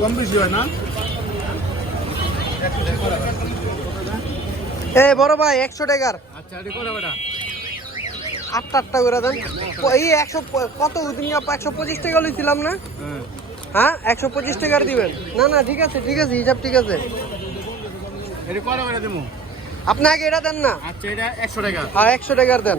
কম বেশি হয় না? এ বড় ভাই একশো টাকার। আচ্ছা আটটা আটটা করে দেন। এই একশো কত দিন একশো পঁচিশ টাকা লইছিলাম না? হ্যাঁ। হ্যাঁ একশো পঁচিশ টাকার দিবেন। না না ঠিক আছে ঠিক আছে হিসাব ঠিক আছে। আপনি আগে এটা দেন না। আচ্ছা এটা একশো টাকা। হ্যাঁ একশো টাকার দেন।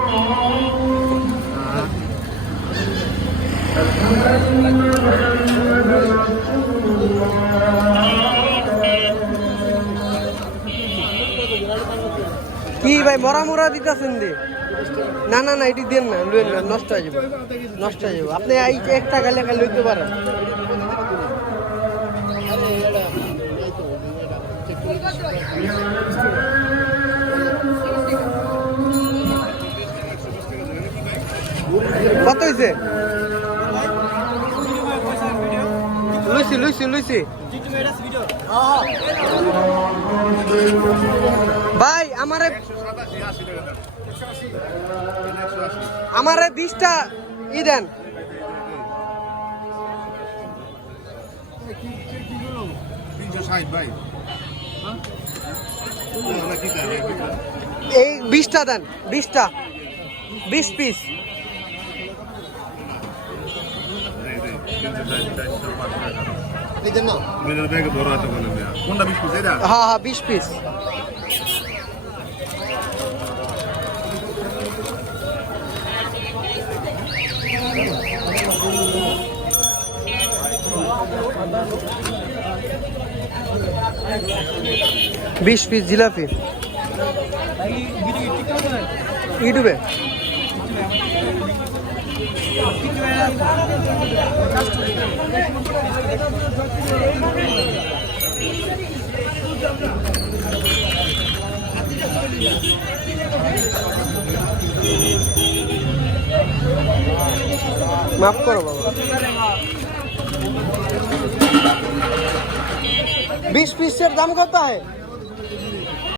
কি ভাই মরা মরা দিতেছেন দি? না না না, এটি দেন না লইন না, নষ্ট হয়ে যাবে, নষ্ট হয়ে যাবে। আপনি এই একটা গালে খালি লইতে পারেন। কত হয়েছে লুইছি লুইছি লুইছি। ভাই, আমারে আমারে বিশটা ই দেন। এই বিশটা দেন, বিশটা। বিশ পিস কোনটা বিস্কুট এটা হ্যাঁ হ্যাঁ বিশ পিস বিশ পিস জিলাপি। ইউটিউবে? মাফ করো বাবা। বিশ পিসের দাম কত হয়?